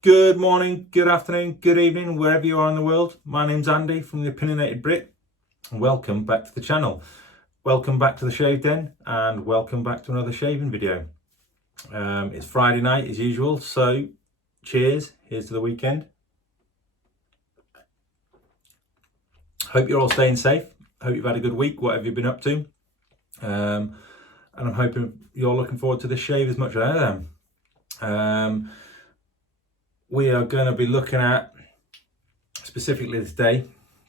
Good morning, good afternoon, good evening, wherever you are in the world. My name's Andy from the Opinionated Brit, and welcome back to the channel. Welcome back to the Shave Den, and welcome back to another shaving video. It's Friday night as usual, so cheers, here's to the weekend. Hope you're all staying safe. Hope you've had a good week, whatever you've been up to. And I'm hoping you're looking forward to this shave as much as I am. We are going to be looking at, specifically today,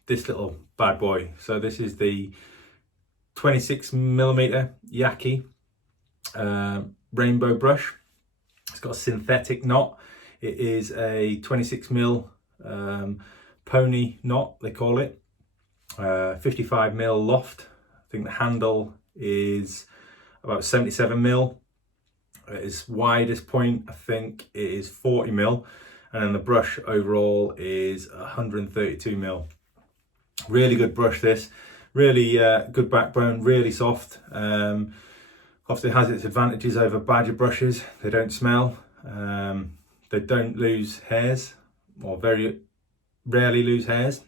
this little bad boy. So this is the 26mm Yaqi rainbow brush. It's got a synthetic knot. It is a 26mm pony knot, they call it. 55mm loft. I think the handle is about 77mm. Its widest point, I think, it is 40mm. And then the brush overall is 132mm. Really good brush this, really good backbone, really soft. Obviously it has its advantages over badger brushes. They don't smell, they don't lose hairs, or very rarely lose hairs.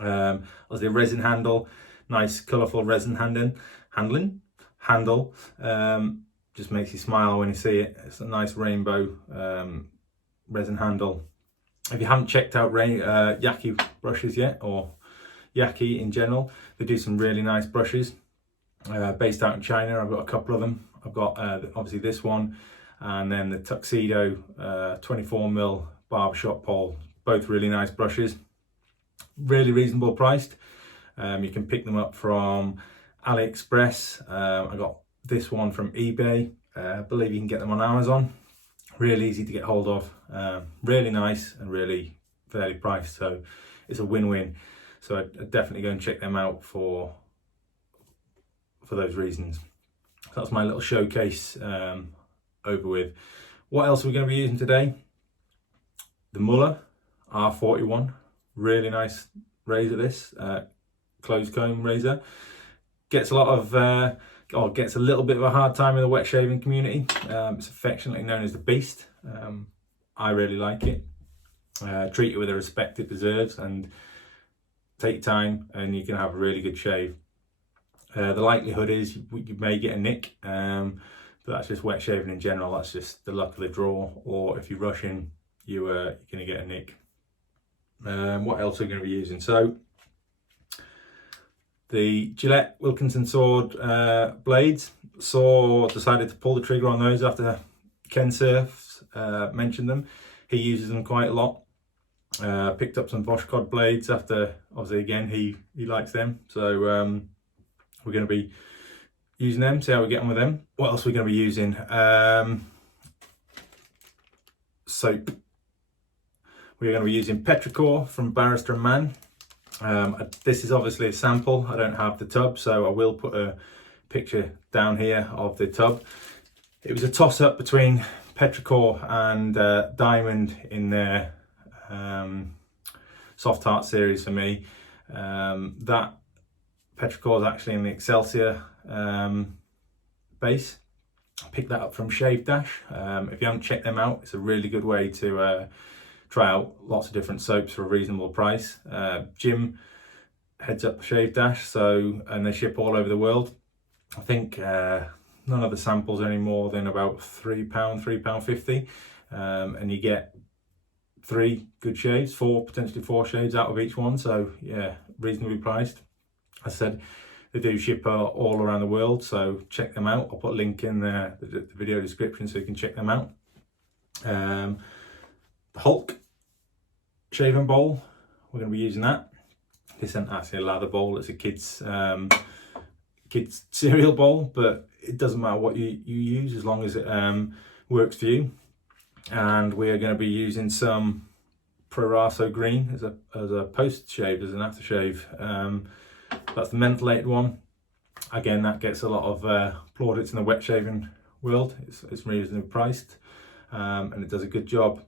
Obviously a resin handle, nice colourful resin handle. Just makes you smile when you see it. It's a nice rainbow resin handle. If you haven't checked out Yaqi brushes yet, or Yaqi in general, they do some really nice brushes. Based out in China, I've got a couple of them. I've got obviously this one, and then the Tuxedo 24mm barbershop pole. Both really nice brushes, really reasonable priced. You can pick them up from AliExpress. I got this one from eBay. I believe you can get them on Amazon. Really easy to get hold of, really nice and really fairly priced, so it's a win-win. So I'd definitely go and check them out for those reasons. So that's my little showcase over with. What else are we going to be using today? The Muhle R41, really nice razor this, closed comb razor. Gets a lot of gets a little bit of a hard time in the wet shaving community. It's affectionately known as the Beast. I really like it. Treat it with the respect it deserves, and take time, and you can have a really good shave. The likelihood is you may get a nick, but that's just wet shaving in general. That's just the luck of the draw, or if you're rushing, you're going to get a nick. What else are we going to be using? So the Gillette Wilkinson sword blades. Decided to pull the trigger on those after Ken Surfs mentioned them. He uses them quite a lot. Picked up some Boschkod blades after, obviously again, he likes them. So we're going to be using them, see how we get on with them. What else are we going to be using? Soap. We're going to be using Petrichor from Barrister and Mann. This is obviously a sample. I don't have the tub, so I will put a picture down here of the tub. It was a toss-up between Petrichor and Diamond in their soft heart series for me. That Petrichor is actually in the Excelsior base. I picked that up from Shave Dash. If you haven't checked them out, it's a really good way to try out lots of different soaps for a reasonable price. Jim heads up Shave Dash, and they ship all over the world. I think none of the samples are any more than about £3.50, and you get 3 good shaves, potentially four shaves out of each one. So yeah, reasonably priced. As I said, they do ship all around the world, so check them out. I'll put a link in the video description so you can check them out. The Hulk shaving bowl, we're going to be using that. This isn't actually a lather bowl, it's a kids cereal bowl, but it doesn't matter what you use as long as it works for you. And we are going to be using some Proraso green as a post shave, as an aftershave. That's the mentholated one. Again, that gets a lot of plaudits in the wet shaving world. It's reasonably priced, and it does a good job.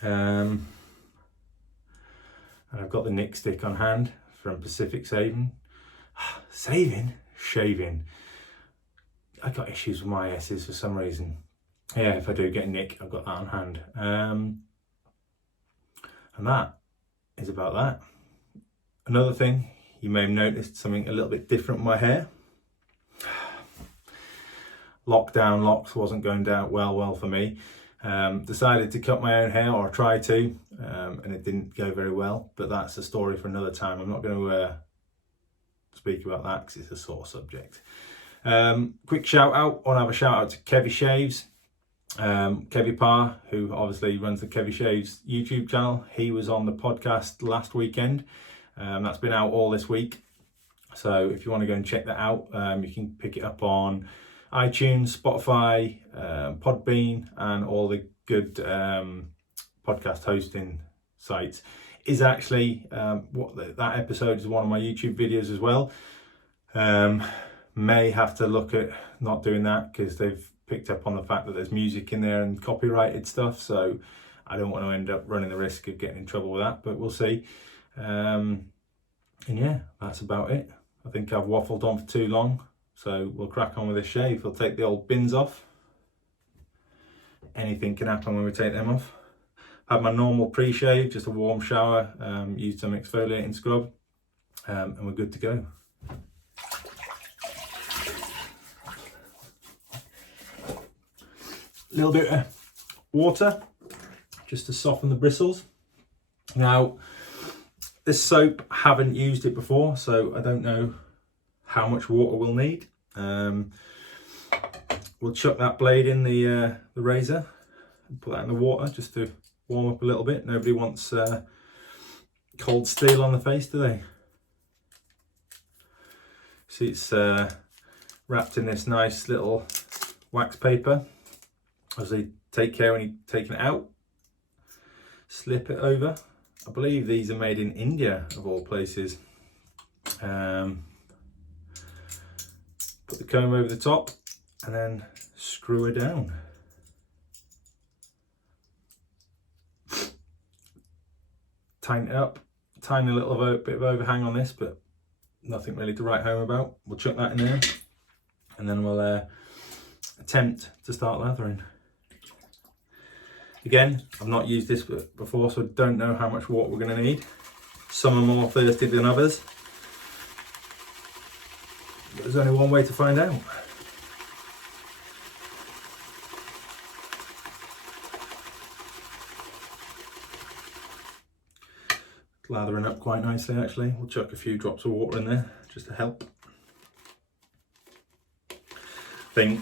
And I've got the nick stick on hand from Pacific Shaving. Shaving. I got issues with my S's for some reason. Yeah, if I do get a nick, I've got that on hand. And that is about that. Another thing, you may have noticed something a little bit different with my hair. Lockdown locks wasn't going down well for me. Decided to cut my own hair, or try to, and it didn't go very well, but that's a story for another time. I'm not going to speak about that because it's a sore subject. Quick shout out, I want to have a shout out to Kevy Shaves, Kevy Parr, who obviously runs the Kevy Shaves YouTube channel. He was on the podcast last weekend. That's been out all this week, so if you want to go and check that out, you can pick it up on iTunes, Spotify, Podbean, and all the good podcast hosting sites. Is actually that episode is one of my YouTube videos as well. May have to look at not doing that because they've picked up on the fact that there's music in there and copyrighted stuff, so I don't want to end up running the risk of getting in trouble with that, but we'll see. And yeah, that's about it. I think I've waffled on for too long, so we'll crack on with this shave. We'll take the old bins off. Anything can happen when we take them off. Had my normal pre-shave, just a warm shower, used some exfoliating scrub, and we're good to go. A little bit of water, just to soften the bristles. Now, this soap, haven't used it before, so I don't know how much water we'll need. We'll chuck that blade in the razor and put that in the water just to warm up a little bit. Nobody wants cold steel on the face, do they? See, it's wrapped in this nice little wax paper. Obviously, take care when you're taking it out. Slip it over. I believe these are made in India, of all places. Put the comb over the top and then screw her down. Tighten it up. Tiny little bit of overhang on this, but nothing really to write home about. We'll chuck that in there and then we'll attempt to start lathering. Again, I've not used this before, so I don't know how much water we're going to need. Some are more thirsty than others. But there's only one way to find out. Lathering up quite nicely, actually. We'll chuck a few drops of water in there just to help. I think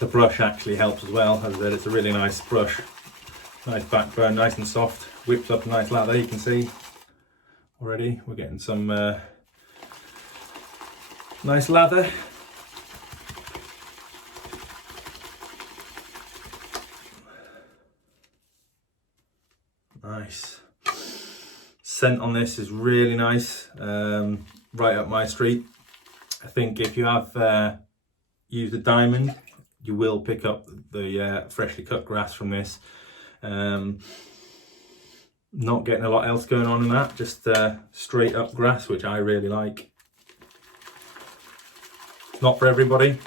the brush actually helps as well. As I said, it's a really nice brush. Nice backbone, nice and soft. Whips up a nice lather, you can see already. We're getting some nice lather. Nice. Scent on this is really nice, right up my street. I think if you have used a diamond, you will pick up the freshly cut grass from this. Not getting a lot else going on in that, just straight up grass, which I really like. Not for everybody.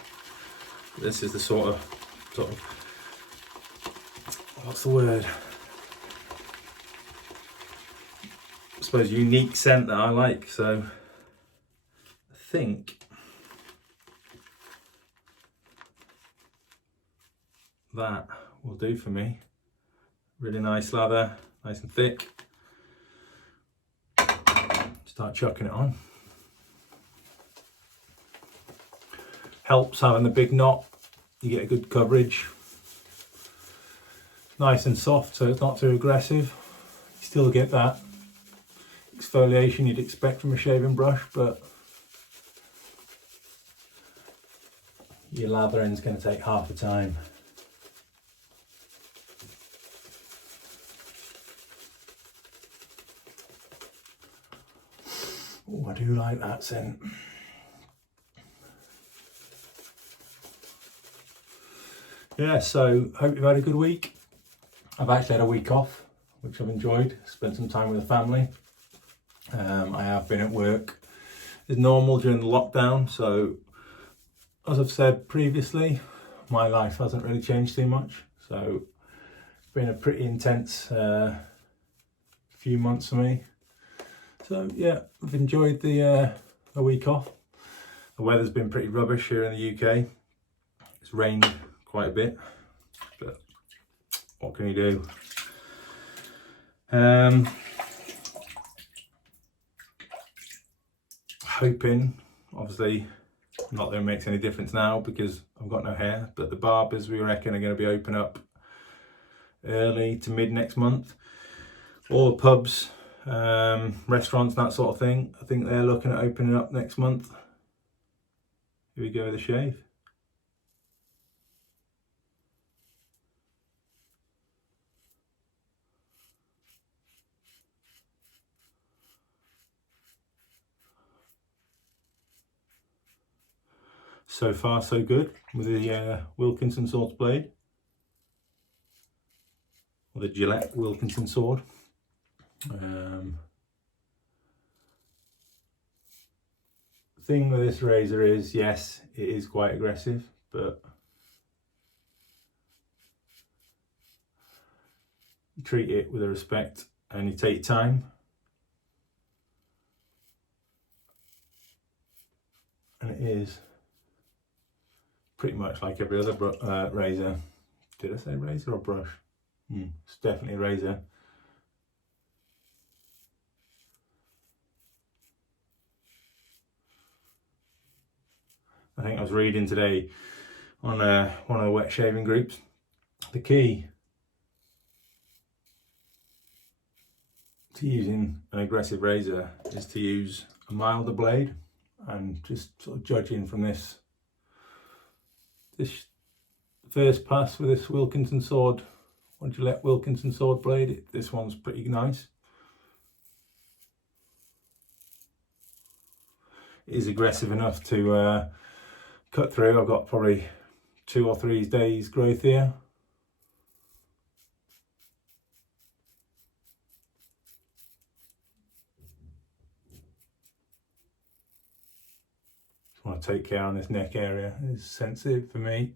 This is the sort of what's the word? I suppose unique scent that I like. So I think that will do for me. Really nice lather, nice and thick. Start chucking it on. Helps having the big knot, you get a good coverage. Nice and soft, so it's not too aggressive. You still get that exfoliation you'd expect from a shaving brush, but your lathering is going to take half the time. Oh, I do like that scent. Yeah, so hope you've had a good week. I've actually had a week off, which I've enjoyed. Spent some time with the family. I have been at work as normal during the lockdown, so as I've said previously, my life hasn't really changed too much. So it's been a pretty intense few months for me. So yeah, I've enjoyed the a week off. The weather's been pretty rubbish here in the UK. It's rained quite a bit, but what can you do? Hoping, obviously, not that it makes any difference now because I've got no hair, but the barbers we reckon are going to be open up early to mid next month. All the pubs, restaurants, that sort of thing, I think they're looking at opening up next month. Here we go with a shave. So far so good with the Wilkinson sword blade, or the Gillette Wilkinson sword. Thing with this razor is, yes, it is quite aggressive, but you treat it with a respect and you take time. And it is pretty much like every other razor. Did I say razor or brush? It's definitely a razor. I think I was reading today on one of the wet shaving groups, the key to using an aggressive razor is to use a milder blade, and just sort of judging from this first pass with this Wilkinson sword, or Gillette Wilkinson sword blade, this one's pretty nice. It is aggressive enough to cut through. I've got probably 2 or 3 days growth here. Just want to take care on this neck area. It's sensitive for me.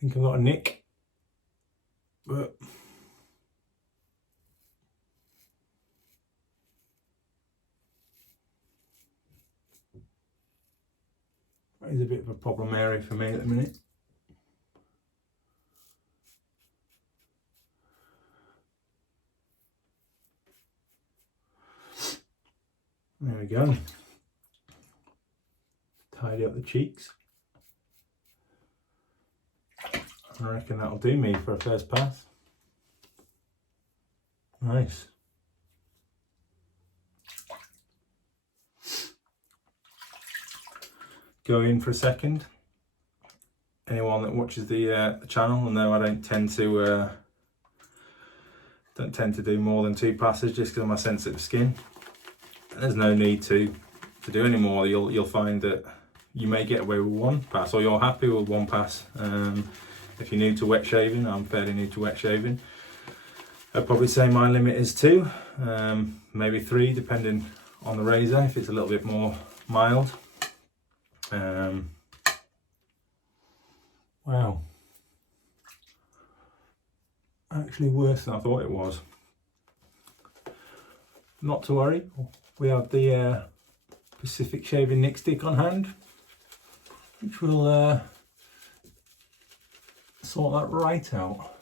I think I've got a nick, but that is a bit of a problem area for me at the minute. There we go. Tidy up the cheeks. I reckon that'll do me for a first pass. Nice. Go in for a second. Anyone that watches the channel will know I don't tend to do more than 2 passes just because of my sensitive skin. And there's no need to do any more. You'll find that you may get away with 1 pass, or you're happy with 1 pass. If you're new to wet shaving, I'm fairly new to wet shaving, I'd probably say my limit is 2, maybe 3 depending on the razor if it's a little bit more mild. Wow, actually worse than I thought it was. Not to worry, we have the Pacific Shaving Nick Stick on hand, which will sort that right out.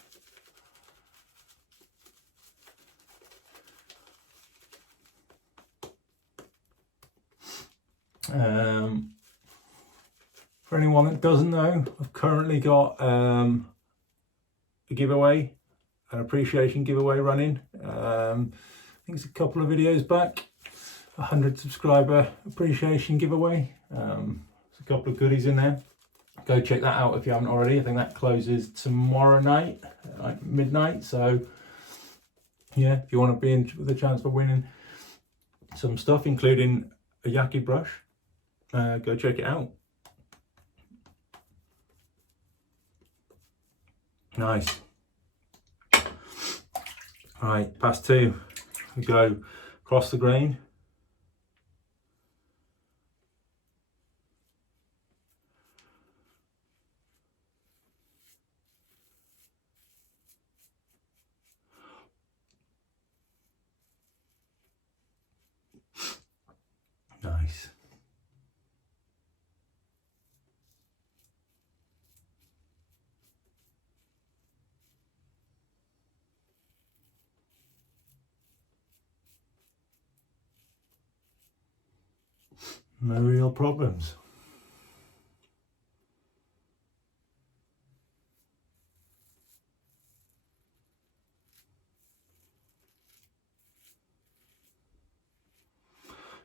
For anyone that doesn't know, I've currently got a giveaway, an appreciation giveaway running. I think it's a couple of videos back, 100 subscriber appreciation giveaway. There's a couple of goodies in there. Go check that out if you haven't already. I think that closes tomorrow night, like midnight. So yeah, if you want to be in with a chance for winning some stuff, including a Yaqi brush, go check it out. Nice. All right, pass 2. We go across the grain. No real problems.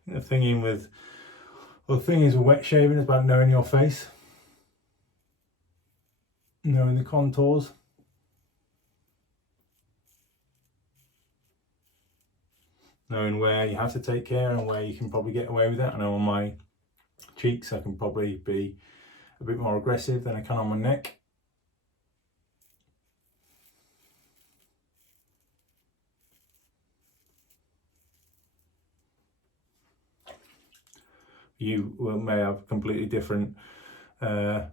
The thing is with wet shaving is about knowing your face, knowing the contours. Knowing where you have to take care and where you can probably get away with it. I know on my cheeks I can probably be a bit more aggressive than I can on my neck. You may have completely different way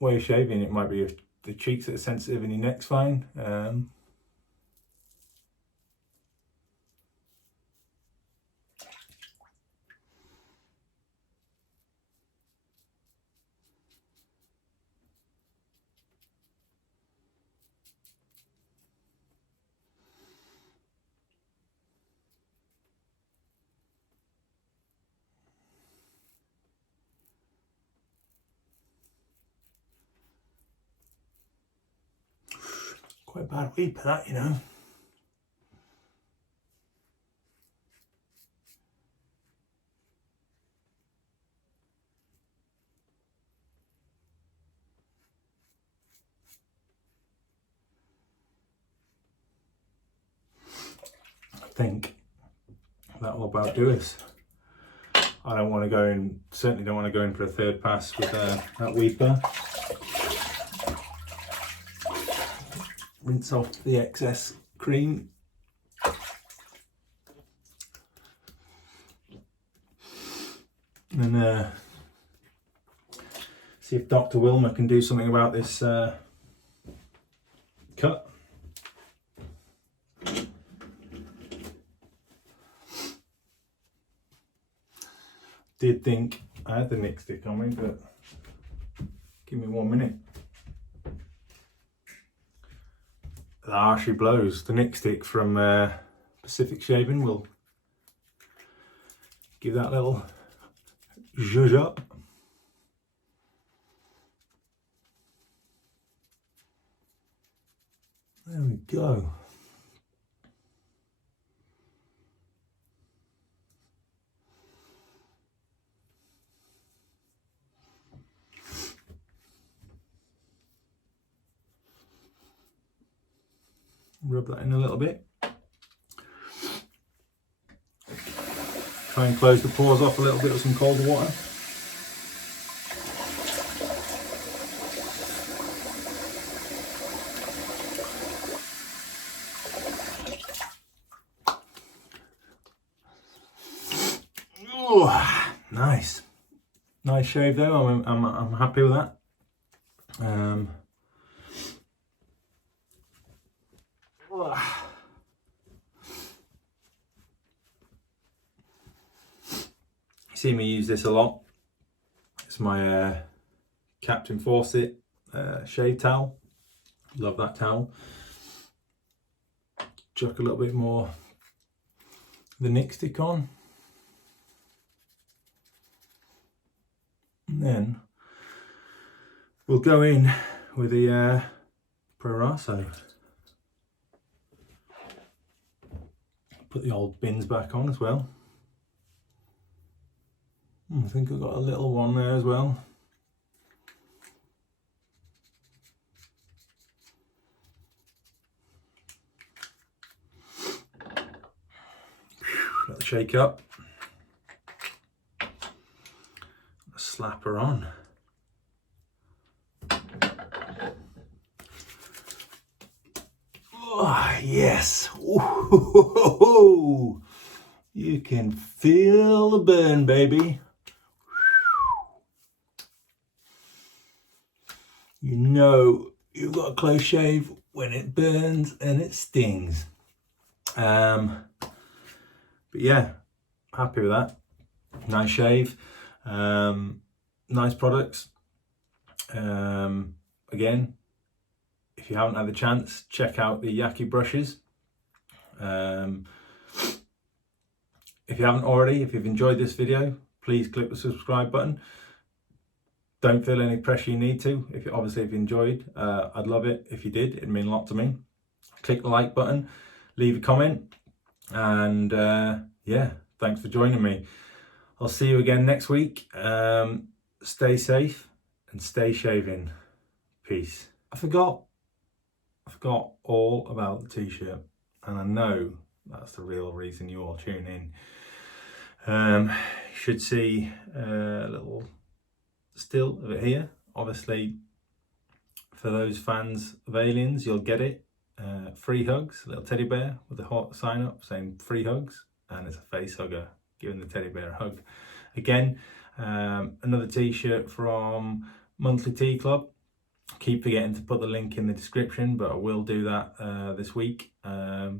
of shaving. It might be if the cheeks that are sensitive and your neck's fine. Quite a bad weed for that, you know. I think that'll about do us. I don't want to go in, certainly don't want to go in for a third pass with that weed bar. Rinse off the excess cream. And see if Dr. Wilmer can do something about this cut. Did think I had the nick stick on me, but give me 1 minute. The harsh blows. The nick stick from Pacific Shaving will give that little zhuzh up. There we go. Rub that in a little bit. Try and close the pores off a little bit with some cold water. Oh, nice shave though. I'm happy with that. You see me use this a lot. It's my Captain Fawcett shave towel. Love that towel. Chuck a little bit more of the nick stick on. And then we'll go in with the Proraso. Put the old bins back on as well. I think I've got a little one there as well. Let it shake up. Slap her on. Oh, yes. Ooh, you can feel the burn, baby. You know you've got a close shave when it burns and it stings. But yeah, happy with that. Nice shave. Nice products. Again, if you haven't had the chance, check out the Yaqi brushes. If you haven't already, if you've enjoyed this video, please click the subscribe button. Don't feel any pressure you need to. If you enjoyed, I'd love it if you did. It'd mean a lot to me. Click the like button, leave a comment, and yeah, thanks for joining me. I'll see you again next week. Stay safe and stay shaving. Peace. I forgot all about the t-shirt, and I know that's the real reason you all tune in. You should see a little still of it here. Obviously, for those fans of aliens, you'll get it. Free hugs, a little teddy bear with a hot sign up saying free hugs, and it's a face hugger giving the teddy bear a hug. Again, another t-shirt from Monthly Tea Club. Keep forgetting to put the link in the description, but I will do that this week. I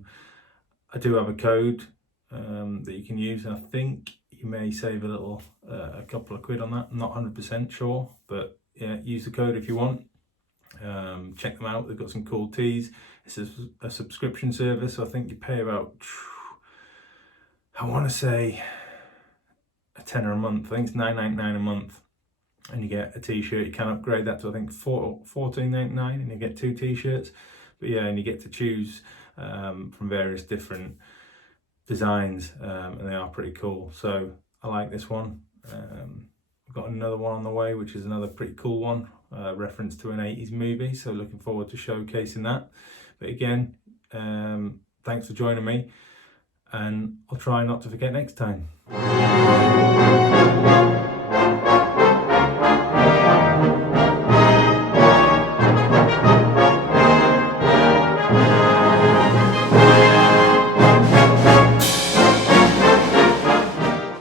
do have a code that you can use, and I think you may save a couple of quid on that. I'm not 100% sure, but yeah, use the code if you want. Check them out, they've got some cool teas. It's a subscription service, so I think you pay about, I want to say a tenner a month. I think it's $9.99 a month, and you get a t-shirt. You can upgrade that to I think $14.99, and you get 2 t-shirts. But yeah, and you get to choose from various different designs, and they are pretty cool. So I like this one. I've got another one on the way, which is another pretty cool one, reference to an 80s movie, so looking forward to showcasing that. But again, thanks for joining me, and I'll try not to forget next time.